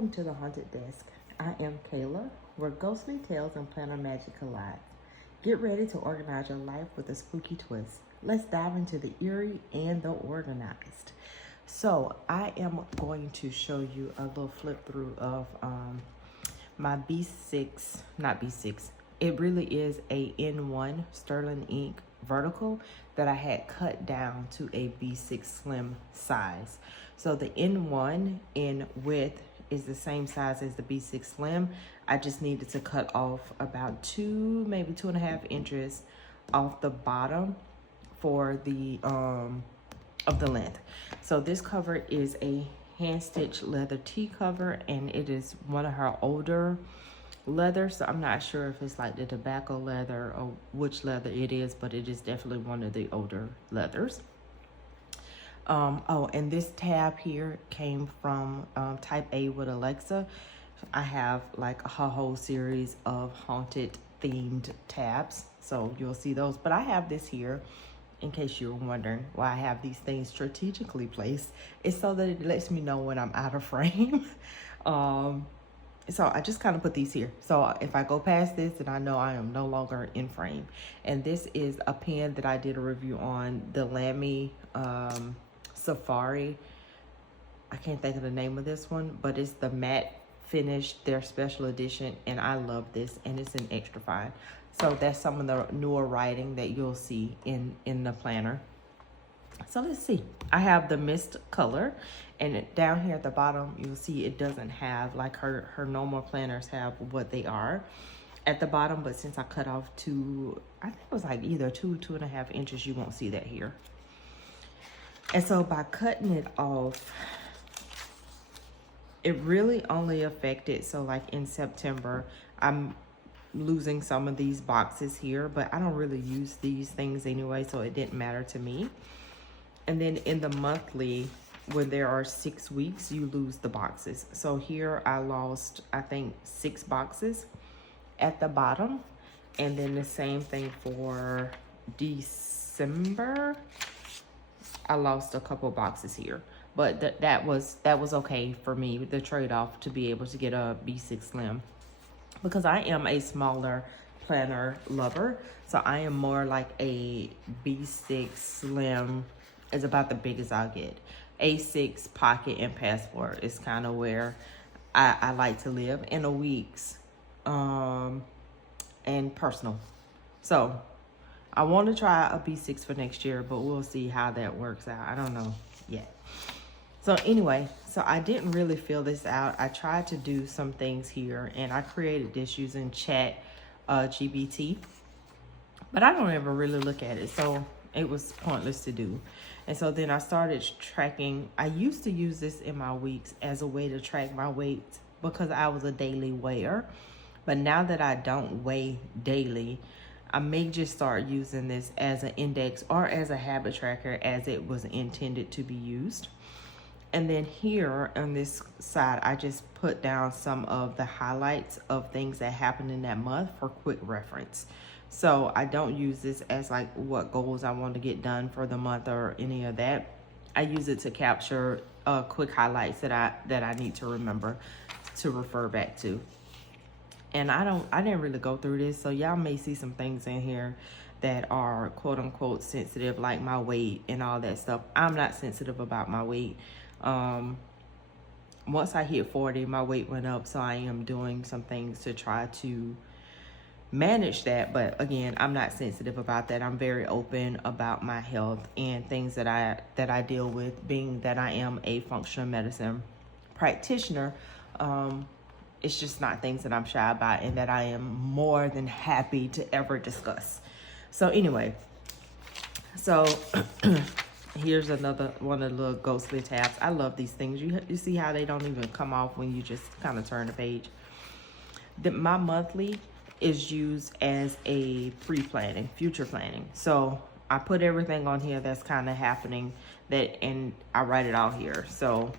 Welcome to the Haunted Desk. I am Kayla, where ghostly tales and planner magic collide. Get ready to organize your life with a spooky twist. Let's dive into the eerie and the organized. So I am going to show you a little flip through of my B6, not B6. It really is a N1 Sterling ink vertical that I had cut down to a B6 slim size. So the N1 in width is the same size as the B6 slim. I just needed to cut off about maybe 2.5 inches off the bottom for the of the length. So this cover is a hand stitched leather tea cover, and it is one of her older leather, so I'm not sure if it's like the tobacco leather or which leather it is, but it is definitely one of the older leathers. Oh, and this tab here came from Type A with Alexa. I have like a whole series of haunted themed tabs, so you'll see those. But I have this here in case you're wondering why I have these things strategically placed. It's so that it lets me know when I'm out of frame. So I just kind of put these here. So if I go past this, then I know I am no longer in frame. And this is a pen that I did a review on, the Lamy Safari. I can't think of the name of this one, but it's the matte finish, their special edition, and I love this, and it's an extra fine. So that's some of the newer writing that you'll see in the planner. So let's see. I have the mist color, and down here at the bottom, you'll see it doesn't have like her normal planners have what they are at the bottom, but since I cut off I think it was like either 2.5 inches, you won't see that here. And so by cutting it off, it really only affected, so like in September, I'm losing some of these boxes here, but I don't really use these things anyway, so it didn't matter to me. And then in the monthly, when there are 6 weeks, you lose the boxes. So here I lost, I think, 6 boxes at the bottom. And then the same thing for December. I lost a couple boxes here. But that was okay for me, the trade-off, to be able to get a B6 Slim. Because I am a smaller planner lover. So I am more like a B6 Slim is about the biggest I'll get. A6 pocket and passport is kind of where I like to live. In a week's and personal. So I want to try a B6 for next year, but we'll see how that works out. I don't know yet. So anyway, so I didn't really fill this out. I tried to do some things here, and I created this using Chat GBT, but I don't ever really look at it, so it was pointless to do. And so then I started tracking. I used to use this in my weeks as a way to track my weight because I was a daily weigher. But now that I don't weigh daily, I may just start using this as an index or as a habit tracker as it was intended to be used. And then here on this side, I just put down some of the highlights of things that happened in that month for quick reference. So I don't use this as like what goals I want to get done for the month or any of that. I use it to capture quick highlights that I need to remember to refer back to. And I didn't really go through this, so y'all may see some things in here that are quote unquote sensitive, like my weight and all that stuff. I'm not sensitive about my weight. Once I hit 40, my weight went up, so I am doing some things to try to manage that. But again, I'm not sensitive about that. I'm very open about my health and things that I deal with, being that I am a functional medicine practitioner. It's just not things that I'm shy about and that I am more than happy to ever discuss. So anyway, so here's another one of the little ghostly tabs. I love these things. You see how they don't even come off when you just kind of turn the page. My monthly is used as a pre-planning, future planning. So I put everything on here that's kind of happening, and I write it out here. So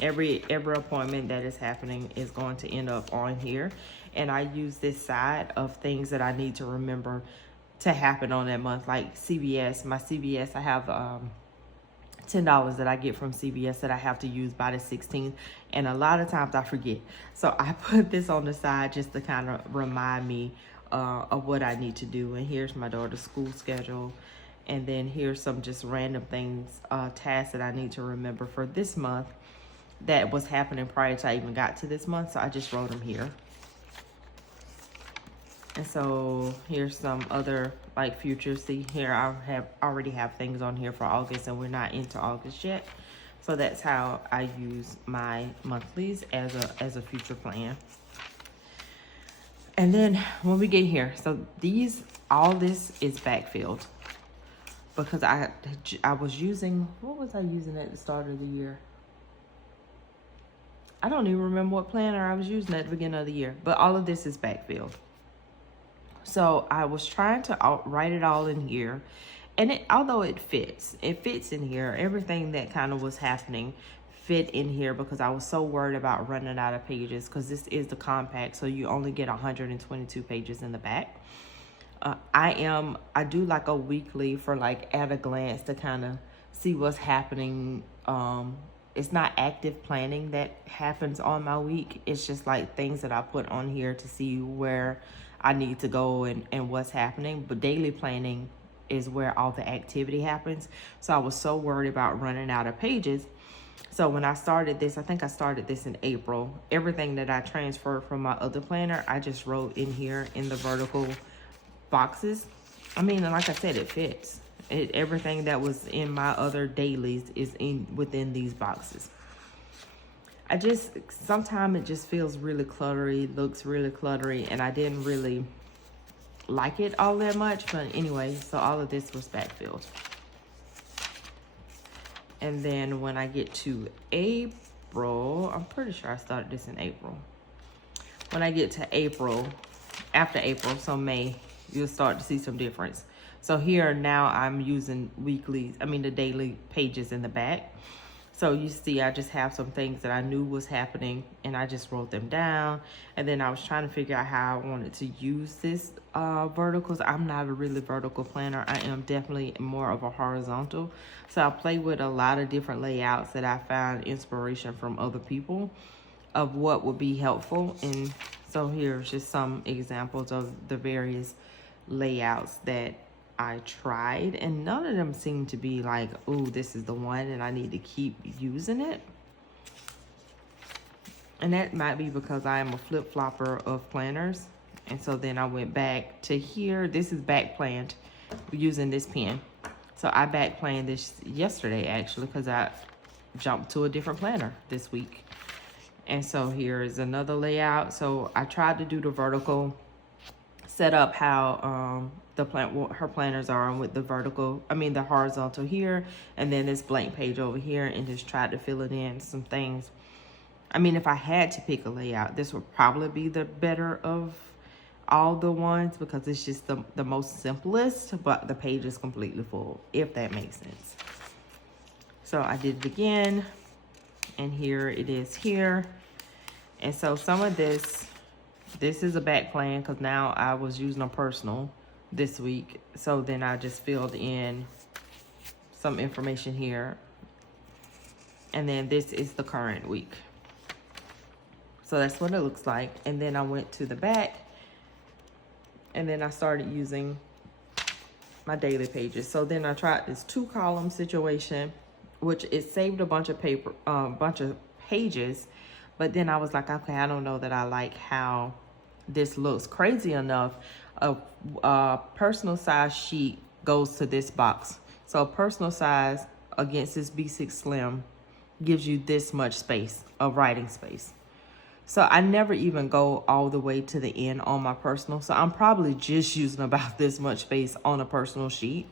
every appointment that is happening is going to end up on here. And I use this side of things that I need to remember to happen on that month, like CVS. My CVS, I have $10 that I get from CVS that I have to use by the 16th, and a lot of times I forget. So I put this on the side just to kind of remind me of what I need to do. And here's my daughter's school schedule, and then here's some just random things, tasks that I need to remember for this month that was happening prior to I even got to this month. So I just wrote them here. And so here's some other like future. See here, I already have things on here for August, and we're not into August yet. So that's how I use my monthlies as a future plan. And then when we get here, so all this is backfilled because I was using, what was I using at the start of the year? I don't even remember what planner I was using at the beginning of the year, but all of this is backfilled. So I was trying to write it all in here, and although it fits in here. Everything that kind of was happening fit in here because I was so worried about running out of pages, because this is the compact, so you only get 122 pages in the back. I do like a weekly for like at a glance to kind of see what's happening. It's not active planning that happens on my week. It's just like things that I put on here to see where I need to go and what's happening. But daily planning is where all the activity happens. So I was so worried about running out of pages. So when I started this, I think I started this in April. Everything that I transferred from my other planner, I just wrote in here in the vertical boxes. I mean, like I said, it fits. Everything that was in my other dailies is within these boxes. Sometimes it just feels really cluttery, looks really cluttery, and I didn't really like it all that much. But anyway, so all of this was backfilled. And then when I get to April, I'm pretty sure I started this in April. When I get to April, after April, so May, you'll start to see some difference. So here now I'm using the daily pages in the back. So you see, I just have some things that I knew was happening, and I just wrote them down. And then I was trying to figure out how I wanted to use this verticals. I'm not a really vertical planner. I am definitely more of a horizontal. So I play with a lot of different layouts that I found inspiration from other people of what would be helpful. And so here's just some examples of the various layouts that I tried, and none of them seem to be like, oh, this is the one and I need to keep using it. And that might be because I am a flip-flopper of planners. And so then I went back to here. This is back planned using this pen. So I back planned this yesterday actually, because I jumped to a different planner this week. And so here is another layout. So I tried to do the vertical, set up how her planners are with the the horizontal here, and then this blank page over here, and just tried to fill it in some things. I mean, if I had to pick a layout, this would probably be the better of all the ones, because it's just the most simplest, but the page is completely full, if that makes sense. So I did it again, and here it is here. And so some of this is a back plan, because now I was using a personal this week. So then I just filled in some information here. And then this is the current week. So that's what it looks like. And then I went to the back, and then I started using my daily pages. So then I tried this 2-column situation, which it saved a bunch of pages. But then I was like, okay, I don't know that I like how this looks. Crazy enough, a personal size sheet goes to this box. So a personal size against this B6 Slim gives you this much space of writing space. So I never even go all the way to the end on my personal. So I'm probably just using about this much space on a personal sheet.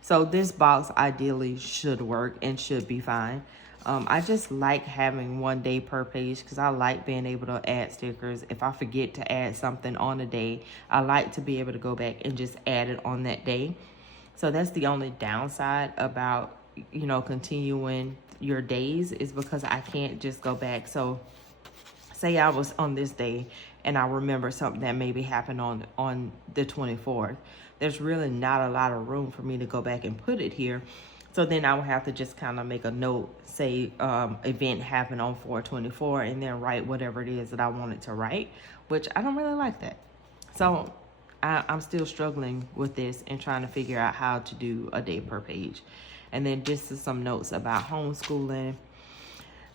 So this box ideally should work and should be fine. I just like having 1 day per page, because I like being able to add stickers. If I forget to add something on a day, I like to be able to go back and just add it on that day. So that's the only downside about, continuing your days, is because I can't just go back. So say I was on this day and I remember something that maybe happened on the 24th. There's really not a lot of room for me to go back and put it here. So then I would have to just kind of make a note, say event happened on 4/24, and then write whatever it is that I wanted to write, which I don't really like that. So I'm still struggling with this and trying to figure out how to do a day per page. And then just some notes about homeschooling.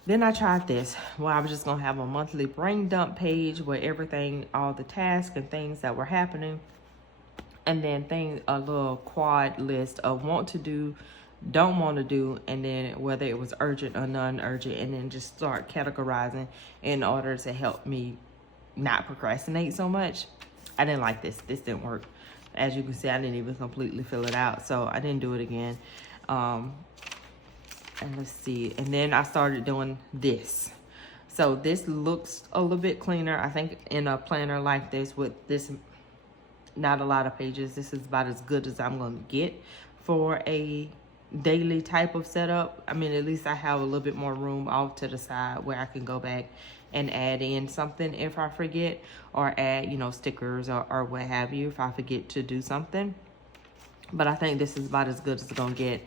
Then I tried this, where I was just gonna have a monthly brain dump page where everything, all the tasks and things that were happening, and then a little quad list of want to do, don't want to do, and then whether it was urgent or non-urgent, and then just start categorizing in order to help me not procrastinate so much. I didn't like this. This didn't work. As you can see, I didn't even completely fill it out, so I didn't do it again. And let's see, and then I started doing this. So this looks a little bit cleaner. I think in a planner like this, with this not a lot of pages, this is about as good as I'm going to get for a daily type of setup. I mean, at least I have a little bit more room off to the side where I can go back and add in something if I forget, or add, you know, stickers or what have you if I forget to do something. But I think this is about as good as it's going to get.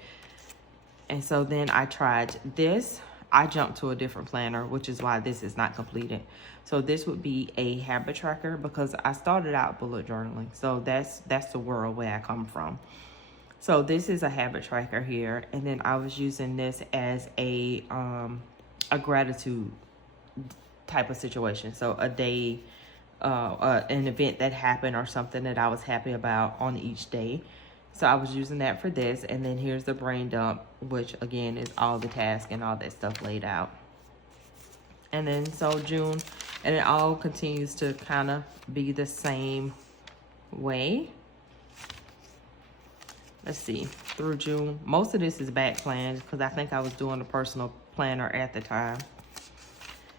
And so then I tried this. I jumped to a different planner, which is why this is not completed. So this would be a habit tracker, because I started out bullet journaling. So that's the world where I come from. So this is a habit tracker here. And then I was using this as a gratitude type of situation. So a day, an event that happened or something that I was happy about on each day. So I was using that for this. And then here's the brain dump, which again is all the tasks and all that stuff laid out. And then so June, and it all continues to kind of be the same way. Let's see, through June. Most of this is back planned because I think I was doing a personal planner at the time.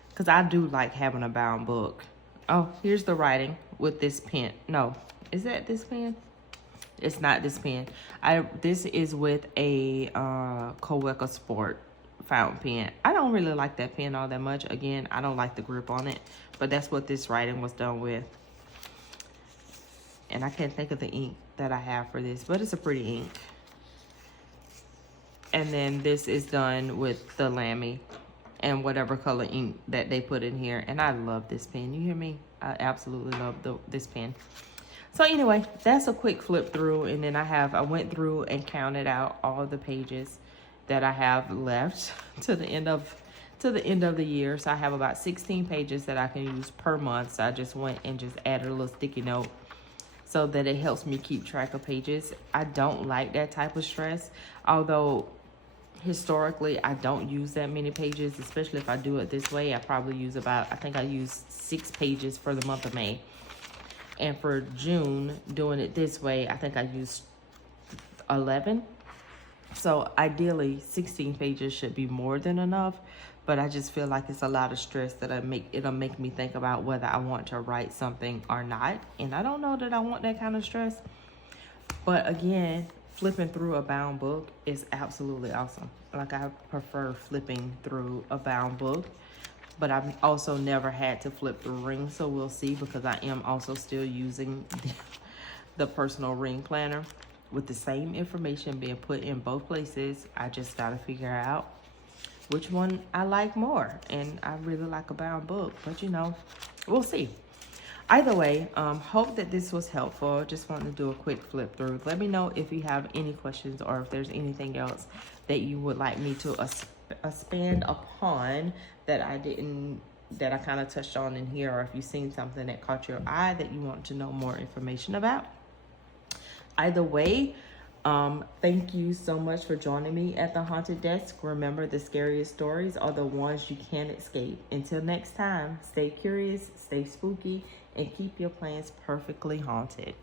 Because I do like having a bound book. Oh, here's the writing with this pen. No, is that this pen? It's not this pen. This is with a Coeca Sport fountain pen. I don't really like that pen all that much. Again, I don't like the grip on it, but that's what this writing was done with. And I can't think of the ink that I have for this, but it's a pretty ink. And then this is done with the Lamy and whatever color ink that they put in here. And I love this pen. You hear me? I absolutely love this pen. So anyway, that's a quick flip through. And then I went through and counted out all the pages that I have left to the end of the year. So I have about 16 pages that I can use per month. So I just went and just added a little sticky note so that it helps me keep track of pages. I don't like that type of stress, although historically I don't use that many pages, especially if I do it this way. I probably use I think I used 6 pages for the month of May. And for June, doing it this way, I think I used 11. So ideally 16 pages should be more than enough, but I just feel like it's a lot of stress that it'll make me think about whether I want to write something or not. And I don't know that I want that kind of stress. But again, flipping through a bound book is absolutely awesome. Like, I prefer flipping through a bound book, but I've also never had to flip through rings. So we'll see, because I am also still using the personal ring planner with the same information being put in both places. I just got to figure out which one I like more. And I really like a bound book, but you know, we'll see. Either way, hope that this was helpful. Just wanted to do a quick flip through. Let me know if you have any questions or if there's anything else that you would like me to expand upon that I kind of touched on in here, or if you've seen something that caught your eye that you want to know more information about. Either way, thank you so much for joining me at the Haunted Desk. Remember, the scariest stories are the ones you can't escape. Until next time, stay curious, stay spooky, and keep your plans perfectly haunted.